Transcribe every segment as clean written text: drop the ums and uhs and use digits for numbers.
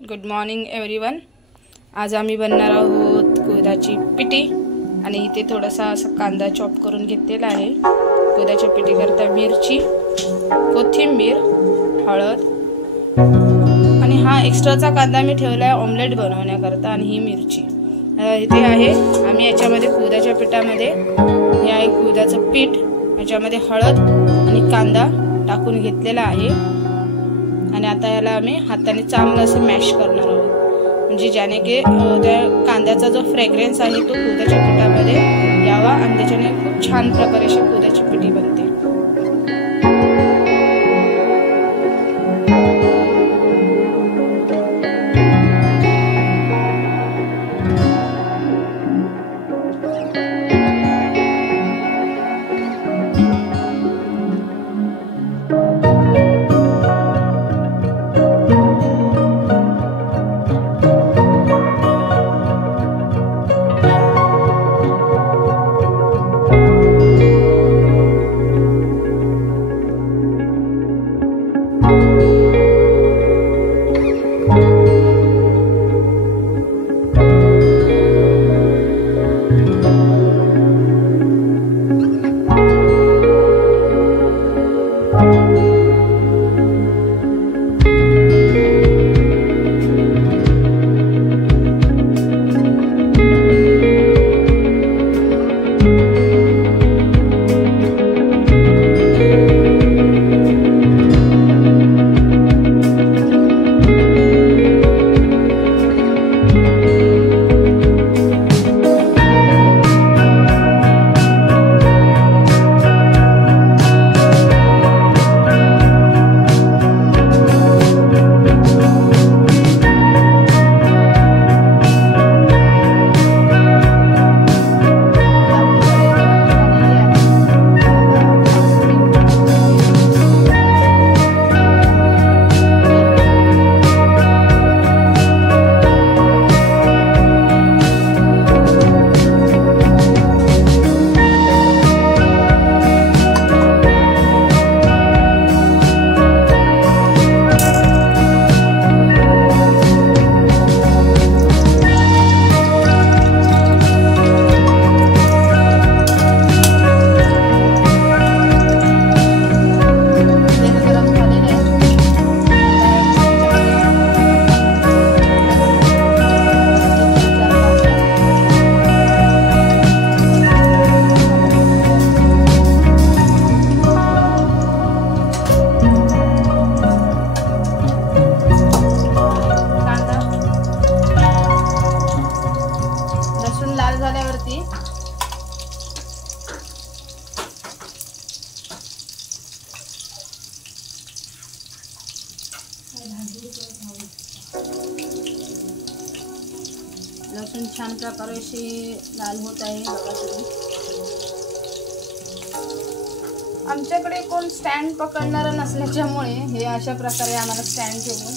Good morning everyone. आज आम्ही बनणार आहोत कुळथाची पिठी आणि इथे थोडासा असा कांदा चॉप करून घेतलेला आहे। कुळथाच्या पिठीकरता मिरची, कोथिंबीर, हळद आणि हा एक्स्ट्राचा कांदा मी ठेवला आहे ऑमलेट बनवण्याकरता आणि ही मिरची इथे आहे। आम्ही याच्यामध्ये कुळथाच्या पिठामध्ये हे आहे कुळथाचं पीठ, याच्यामध्ये हळद आणि कांदा टाकून घेतलेला आहे आणि आता याला आम्ही हाताने चांगलं असं मॅश करणार आहोत, म्हणजे ज्याने की त्या कांद्याचा जो फ्रेग्रन्स आहे तो कुळथाच्या पिठामध्ये यावा आणि त्याच्याने खूप छान प्रकारे अशी कुळथाची पिठी बनते। लसूण छान प्रकारे अशी लाल होत आहे बघा तुम्ही। आमच्याकडे कोण स्टँड पकडणारा नसल्याच्यामुळे हे अशा प्रकारे आम्हाला स्टँड ठेवून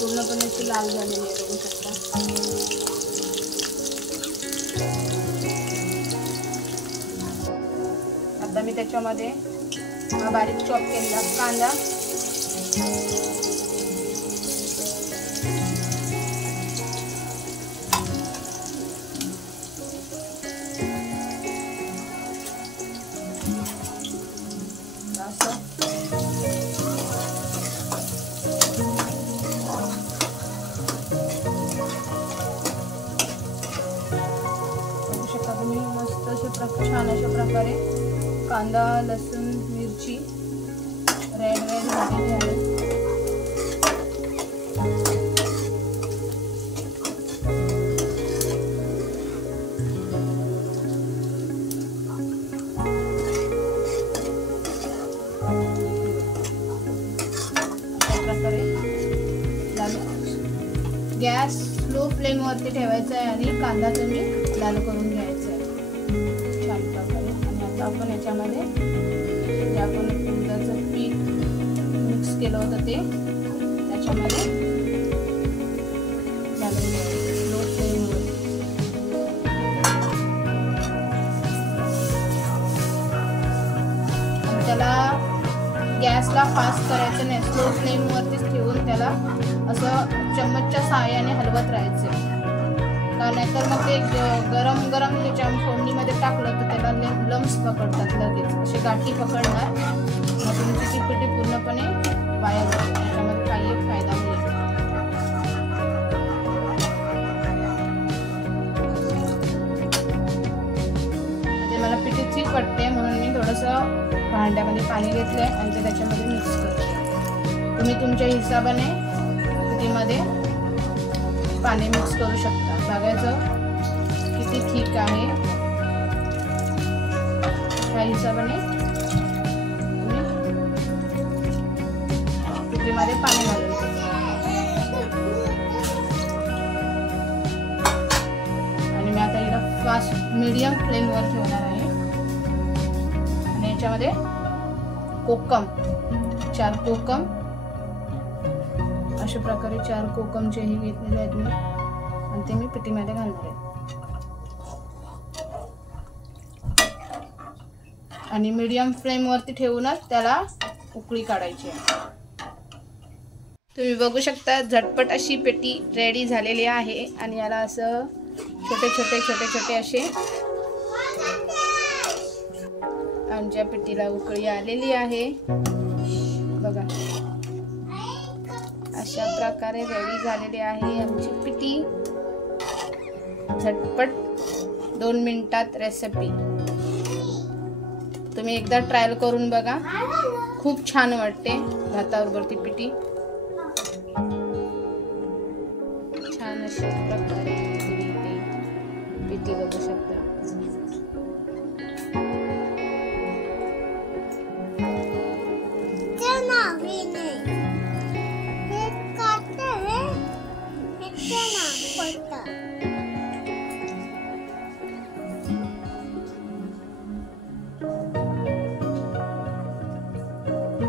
पूर्णपणे अशी लाल झालेली आहे बघू शकता। आता मी त्याच्यामध्ये बारीक चॉप केलेला कांदा, मस्त छान अशा प्रकारे कांदा, लसूण, मिरची रेड झालेली आहे। अशा प्रकारे गॅस स्लो फ्लेम वरती ठेवायचा आहे आणि कांदा तुम्ही लाल करून घ्यायचा आहे छान प्रकारे। आणि आता आपण याच्यामध्ये जे आपण कुळथाचं पीठ मिक्स केलं होतं ते त्याच्यामध्ये घालून घ्यायचं स्लो फ्लेमवर। गॅसला फास्ट करायचं नाही, स्लो फ्लेमवरतीच ठेवून त्याला असं चम्मचच्या सहाय्याने हलवत राहायचं, का नाहीतर मग ते गरम गरम त्याच्या फोडणीमध्ये टाकलं तर त्याला लम्स पकडतात लगेच, असे गाठी पकडणार, मग तुमची ती पिठी पूर्णपणे वाया जाते, त्याच्यामध्ये काही एक फायदा होईल. मला पिठी ठीक वाटते म्हणून मी थोडंसं भांड्यामध्ये पाणी घेतलंय आणि ते त्याच्यामध्ये मिक्स करते. तुम्ही तुमच्या हिशोबाने पिठीमध्ये पाणी मिक्स करू शकता. बघायचं किती ठीक आहे, त्या हिशोबाने तुम्ही पिठीमध्ये पाणी घालून आणि मी आता याला फास्ट मीडियम फ्लेमवर ठेवणार आहे. आणि याच्यामध्ये कोकम, 4 कोकम अशा प्रकारे 4 कोकमचेही घेतलेले आहेत मी आणि ते मी पिठीमध्ये घालणार आहे. आणि मीडियम फ्लेमवरती ठेवूनच त्याला उकळी काढायची आहे. तुम्ही बघू शकता झटपट अशी पिठी रेडी झालेली आहे. आणि याला असं छोटे छोटे छोटे छोटे असे आमच्या पिठीला उकळी आलेली आहे बघा. अशा प्रकारे रेडी झालेली आहे आमची पिठी. झटपट 2 मिनिटात रेसिपी. तुम्ही एकदा ट्रायल करून बघा, खूप छान वाटते भाताबरोबर ती पिठी. छान अशा प्रकारे